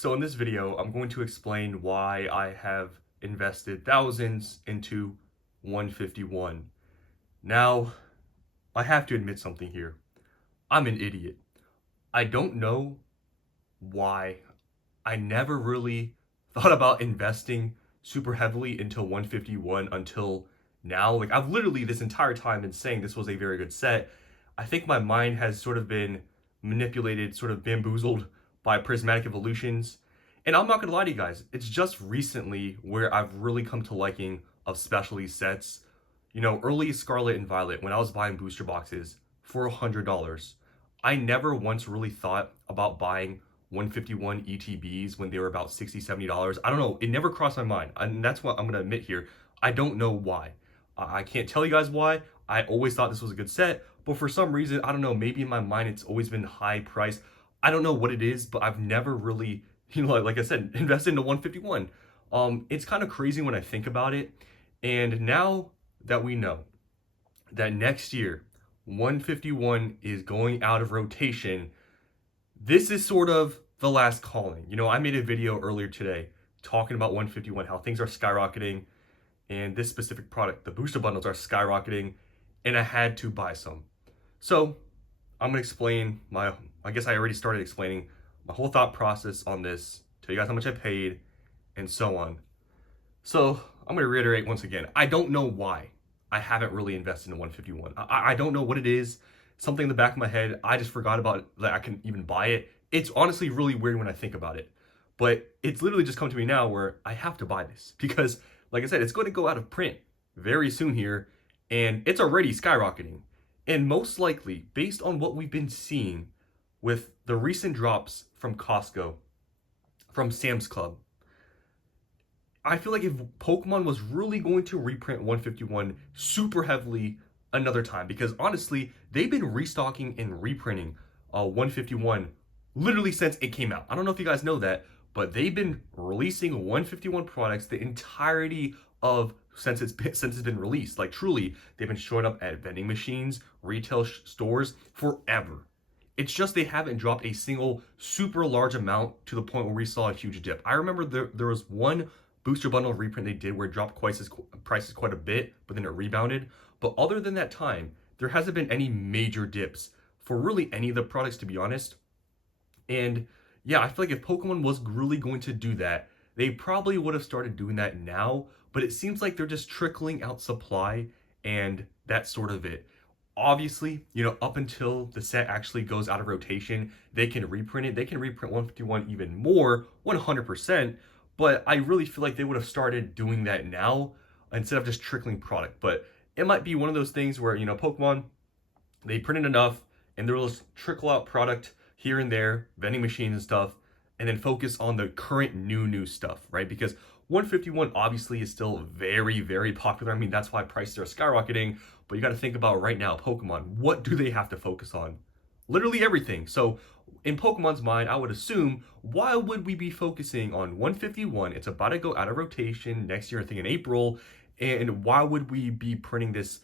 So in this video, I'm going to explain why I have invested thousands into 151. Now, I have to admit something here. I'm an idiot. I don't know why I never really thought about investing super heavily into 151 until now. Like, I've literally this entire time been saying this was a very good set. I think my mind has sort of been manipulated, sort of bamboozled by prismatic evolutions. And I'm not gonna lie to you guys, it's just recently where I've really come to liking of specialty sets. You know, early Scarlet and Violet, when I was buying booster boxes for $100, I never once really thought about buying 151 ETBs when they were about $60, $70. I don't know, it never crossed my mind. And that's what I'm gonna admit here. I don't know why. I can't tell you guys why. I always thought this was a good set, but for some reason, I don't know, maybe in my mind it's always been high price. I don't know what it is, but I've never really, like I said, invested into 151. It's kind of crazy when I think about it. And now that we know that next year 151 is going out of rotation, this is sort of the last calling. You know, I made a video earlier today talking about 151, how things are skyrocketing, and this specific product, the booster bundles, are skyrocketing, and I had to buy some. So I'm gonna explain I guess I already started explaining my whole thought process on this, tell you guys how much I paid, and so on. So I'm gonna reiterate once again, I don't know why I haven't really invested in 151. I don't know what it is. Something in the back of my head, I just forgot about that I can even buy it. It's honestly really weird when I think about it. But it's literally just come to me now where I have to buy this because, like I said, it's going to go out of print very soon here, and it's already skyrocketing. And most likely, based on what we've been seeing with the recent drops from Costco, from Sam's Club, I feel like if Pokemon was really going to reprint 151 super heavily another time, because honestly, they've been restocking and reprinting 151 literally since it came out. I don't know if you guys know that, but they've been releasing 151 products the entirety of since it's been released. Like, truly, they've been showing up at vending machines, retail stores forever. It's just they haven't dropped a single super large amount to the point where we saw a huge dip. I remember there was one booster bundle reprint they did where it dropped prices quite a bit, but then it rebounded. But other than that time, there hasn't been any major dips for really any of the products, to be honest. And yeah, I feel like if Pokemon was really going to do that, they probably would have started doing that now, but it seems like they're just trickling out supply, and that's sort of it. Obviously, you know, up until the set actually goes out of rotation, they can reprint it. They can reprint 151 even more, 100%, but I really feel like they would have started doing that now instead of just trickling product. But it might be one of those things where, you know, Pokemon, they printed enough and they'll just trickle out product here and there, vending machines and stuff, and then focus on the current new stuff, right? Because 151 obviously is still very, very popular. I mean, that's why prices are skyrocketing. But you got to think about right now, Pokemon, what do they have to focus on? Literally everything. So in Pokemon's mind, I would assume, why would we be focusing on 151? It's about to go out of rotation next year, I think in April. And why would we be printing this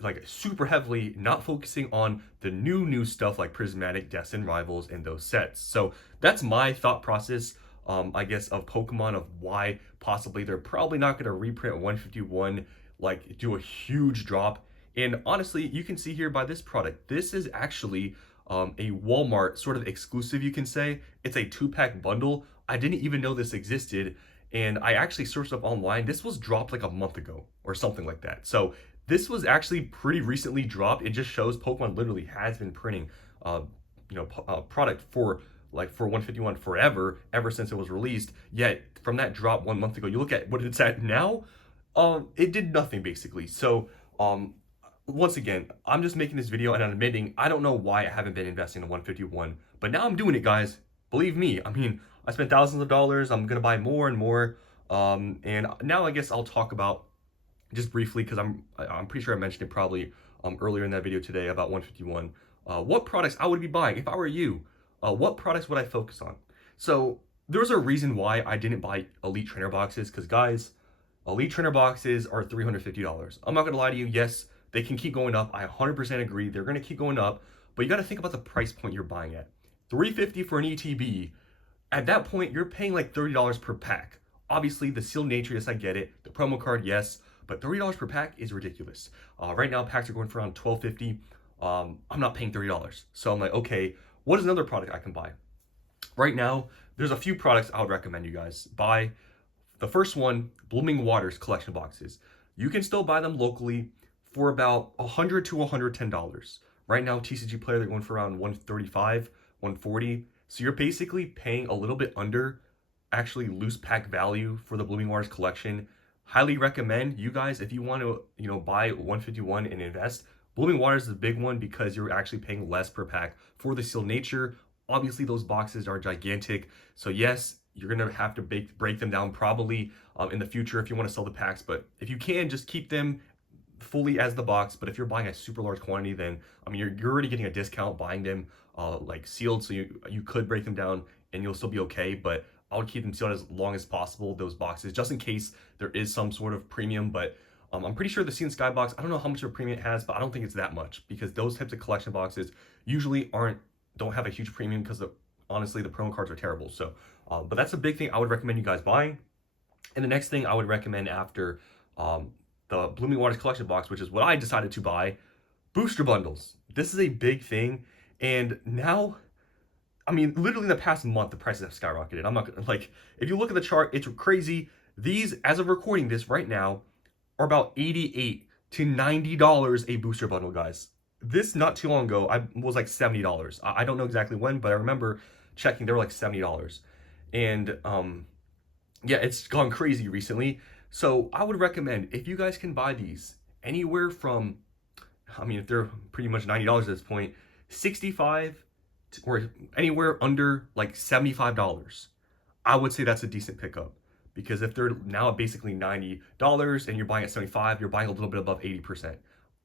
like super heavily, not focusing on the new stuff like Prismatic, Destined Rivals, and those sets? So that's my thought process, I guess, of Pokemon, of why possibly they're probably not going to reprint 151, like do a huge drop. And honestly, you can see here by this product, this is actually a Walmart sort of exclusive, you can say. It's a 2-pack bundle. I didn't even know this existed, and I actually searched up online. This was dropped like a month ago or something like that. So this was actually pretty recently dropped. It just shows Pokemon literally has been printing, product for 151 forever, ever since it was released. Yet from that drop 1 month ago, you look at what it's at now, it did nothing basically. So once again, I'm just making this video and I'm admitting I don't know why I haven't been investing in 151, but now I'm doing it, guys. Believe me. I mean, I spent thousands of dollars. I'm gonna buy more and more. And now I guess I'll talk about just briefly, because I'm pretty sure I mentioned it probably earlier in that video today about 151. What products I would be buying if I were you. What products would I focus on? So there's a reason why I didn't buy Elite Trainer boxes, because guys, Elite Trainer boxes are $350. I'm not gonna lie to you. Yes, they can keep going up. I 100% agree. They're gonna keep going up, but you got to think about the price point you're buying at. $350 for an ETB. At that point, you're paying like $30 per pack. Obviously, the sealed nature, yes, I get it. The promo card, yes, but $30 per pack is ridiculous. Right now, packs are going for around $12.50. I'm not paying $30, so I'm like, okay, what is another product I can buy? Right now, there's a few products I would recommend you guys buy. The first one, Blooming Waters collection boxes. You can still buy them locally for about $100 to $110. Right now, TCG Player, they're going for around 135, 140. So you're basically paying a little bit under actually loose pack value for the Blooming Waters collection. Highly recommend you guys, if you want to, buy 151 and invest. Blooming Waters is a big one because you're actually paying less per pack for the sealed nature. Obviously, those boxes are gigantic. So yes, you're gonna have to break them down probably in the future if you want to sell the packs. But if you can, just keep them fully as the box. But if you're buying a super large quantity, then I mean you're already getting a discount buying them like sealed, so you could break them down and you'll still be okay. But I would keep them sealed as long as possible, those boxes, just in case there is some sort of premium. But I'm pretty sure the Sea and Sky box, I don't know how much of a premium it has, but I don't think it's that much because those types of collection boxes usually don't have a huge premium because honestly the promo cards are terrible. So but that's a big thing I would recommend you guys buying. And the next thing I would recommend after the Blooming Waters collection box, which is what I decided to buy, booster bundles. This is a big thing, and now, I mean, literally in the past month, the prices have skyrocketed. I'm not gonna, like, if you look at the chart, it's crazy. These, as of recording this right now, are about $88 to $90 a booster bundle, guys. This not too long ago, I was like $70. I don't know exactly when, but I remember checking, they were like $70. And yeah, it's gone crazy recently. So I would recommend, if you guys can buy these anywhere from, I mean, if they're pretty much $90 at this point, 65 or anywhere under like $75, I would say that's a decent pickup. Because if they're now basically $90 and you're buying at 75, you're buying a little bit above 80%.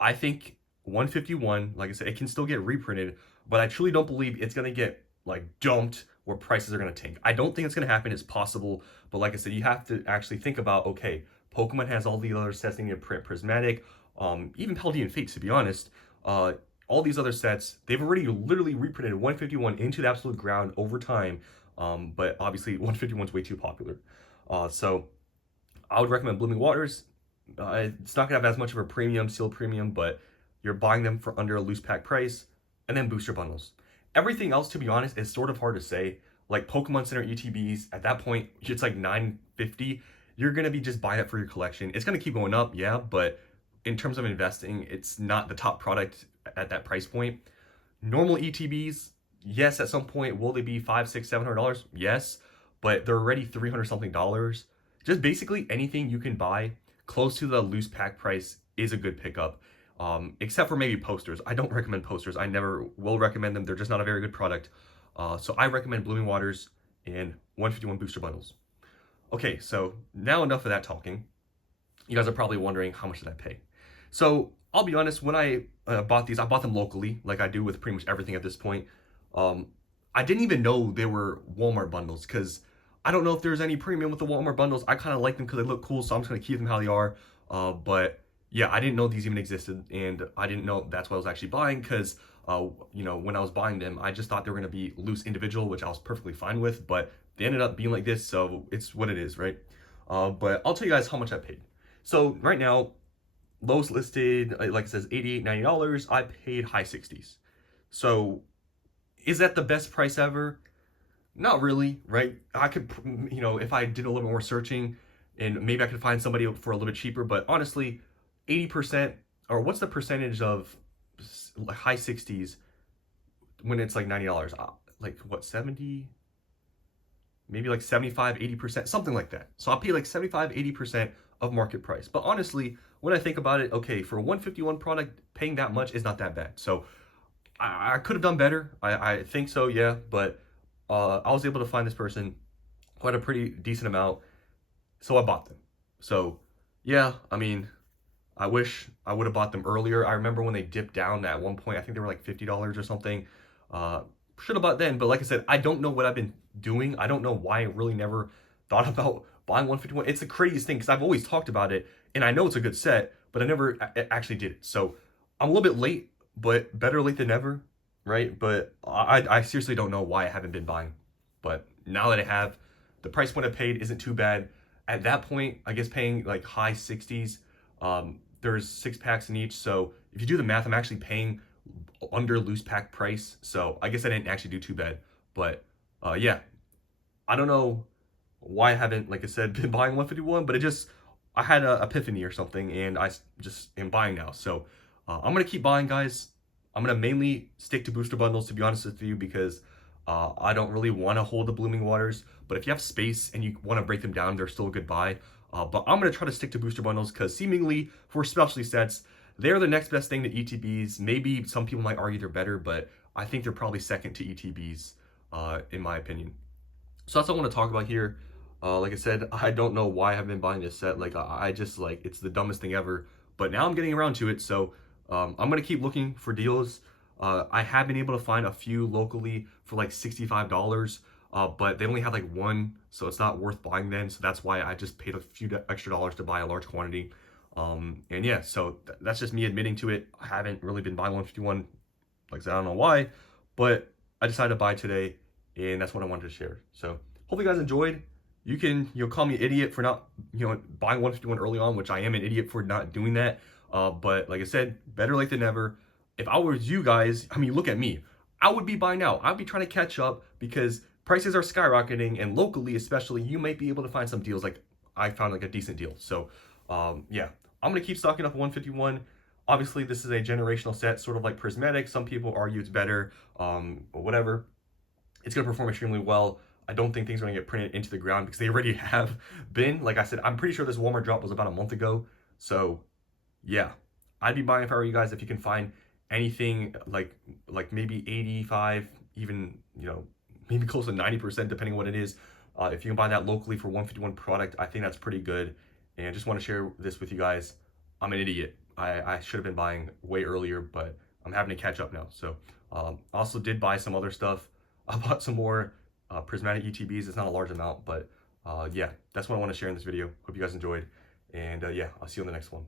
I think 151, like I said, it can still get reprinted, but I truly don't believe it's gonna get like dumped where prices are gonna tank. I don't think it's gonna happen. It's possible, but like I said, you have to actually think about, okay, Pokemon has all the other sets they need to print, Prismatic, even Paldean Fates, to be honest. All these other sets, they've already literally reprinted 151 into the absolute ground over time, but obviously 151 is way too popular. So I would recommend Blooming Waters. It's not gonna have as much of a premium, sealed premium, but you're buying them for under a loose pack price, and then booster bundles. Everything else, to be honest, is sort of hard to say. Like Pokemon Center ETBs, at that point, it's like $9.50. You're gonna be just buying it for your collection. It's gonna keep going up, yeah, but in terms of investing, it's not the top product at that price point. Normal ETBs, yes, at some point, will they be $500, $600, $700? Yes, but they're already $300 something dollars. Just basically anything you can buy close to the loose pack price is a good pickup. Except for maybe posters. I don't recommend posters. I never will recommend them. They're just not a very good product. So I recommend Blooming Waters and 151 booster bundles. Okay, so now enough of that talking. You guys are probably wondering, how much did I pay? So I'll be honest, when I bought these, I bought them locally, like I do with pretty much everything at this point. I didn't even know they were Walmart bundles because I don't know if there's any premium with the Walmart bundles. I kind of like them because they look cool, so I'm just going to keep them how they are. But yeah, I didn't know these even existed, and I didn't know that's what I was actually buying because, when I was buying them, I just thought they were going to be loose individual, which I was perfectly fine with, but they ended up being like this, so it's what it is, right? But I'll tell you guys how much I paid. So right now, lowest listed, like it says, $88, $90. I paid high 60s. So is that the best price ever? Not really, right? I could, if I did a little bit more searching, and maybe I could find somebody for a little bit cheaper, but honestly, 80%, or what's the percentage of high 60s when it's like $90? Like what, 70? Maybe like 75, 80%, something like that. So I'll pay like 75, 80% of market price. But honestly, when I think about it, okay, for a 151 product, paying that much is not that bad. So I could have done better. I think so, yeah. But I was able to find this person who had a pretty decent amount. So I bought them. So yeah, I mean, I wish I would have bought them earlier. I remember when they dipped down at one point, I think they were like $50 or something. Should have bought then, but like I said, I don't know what I've been doing. I don't know why I really never thought about buying 151. It's the craziest thing because I've always talked about it, and I know it's a good set, but I never actually did it. So I'm a little bit late, but better late than never, right? But I seriously don't know why I haven't been buying. But now that I have, the price point I paid isn't too bad. At that point, I guess paying like high 60s. There's 6 packs in each, so if you do the math, I'm actually paying under loose pack price. So I guess I didn't actually do too bad. But yeah, I don't know why I haven't, like I said, been buying 151, but I had an epiphany or something, and I just am buying now. So I'm gonna keep buying, guys. I'm gonna mainly stick to booster bundles, to be honest with you, because I don't really want to hold the Blooming Waters. But if you have space and you want to break them down, they're still a good buy. But I'm gonna try to stick to booster bundles because seemingly for specialty sets, they're the next best thing to ETBs. Maybe some people might argue they're better, but I think they're probably second to ETBs, in my opinion. So that's what I want to talk about here. Like I said, I don't know why I've been buying this set. Like I just like, it's the dumbest thing ever. But now I'm getting around to it, so I'm gonna keep looking for deals. I have been able to find a few locally for like $65, but they only have like one, so it's not worth buying then. So that's why I just paid a few extra dollars to buy a large quantity. And yeah, so that's just me admitting to it. I haven't really been buying 151, like I said, I don't know why, but I decided to buy today, and that's what I wanted to share. So hopefully you guys enjoyed. You can, call me an idiot for not, buying 151 early on, which I am an idiot for not doing that. But like I said, better late than never. If I was you guys, I mean, look at me. I would be buying now. I'd be trying to catch up because prices are skyrocketing, and locally especially, you might be able to find some deals. Like I found like a decent deal. So yeah, I'm gonna keep stocking up 151. Obviously, this is a generational set, sort of like Prismatic. Some people argue it's better, but whatever. It's gonna perform extremely well. I don't think things are gonna get printed into the ground because they already have been. Like I said, I'm pretty sure this Walmart drop was about a month ago. So yeah, I'd be buying if I were you guys. If you can find anything like maybe 85, even maybe close to 90%, depending on what it is. If you can buy that locally for 151 product, I think that's pretty good. And I just want to share this with you guys. I'm an idiot. I should have been buying way earlier, but I'm having to catch up now. So also did buy some other stuff. I bought some more prismatic ETBs. It's not a large amount, but yeah, that's what I want to share in this video. Hope you guys enjoyed. And yeah, I'll see you on the next one.